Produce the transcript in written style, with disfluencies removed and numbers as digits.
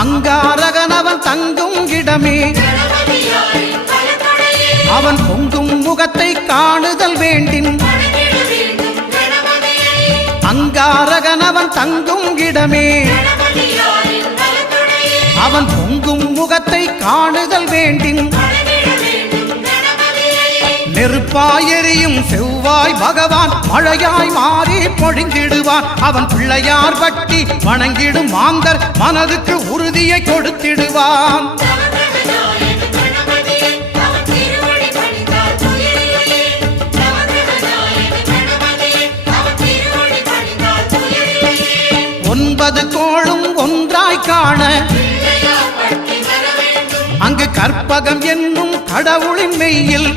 அங்காரகனவன் தங்கும் இடமே அவன் பொங்கும் முகத்தை காணுதல் வேண்டின் அங்காரகனவன் தங்கும் இடமே அவன் பொங்கும் முகத்தை காணுதல் வேண்டின் நெருப்பாய் எரியும் செவ்வாய் பகவான் மழையாய் மாறி பொழிந்திடுவான் அவன் பிள்ளையார் பட்டி வணங்கிடும் மாந்தர் மனதுக்கு உறுதியை கொடுத்திடுவான் ஒன்பது கோளும் ஒன்றாய் காண அங்கு கற்பகம் என்னும் கடவுளின் மெய்யில்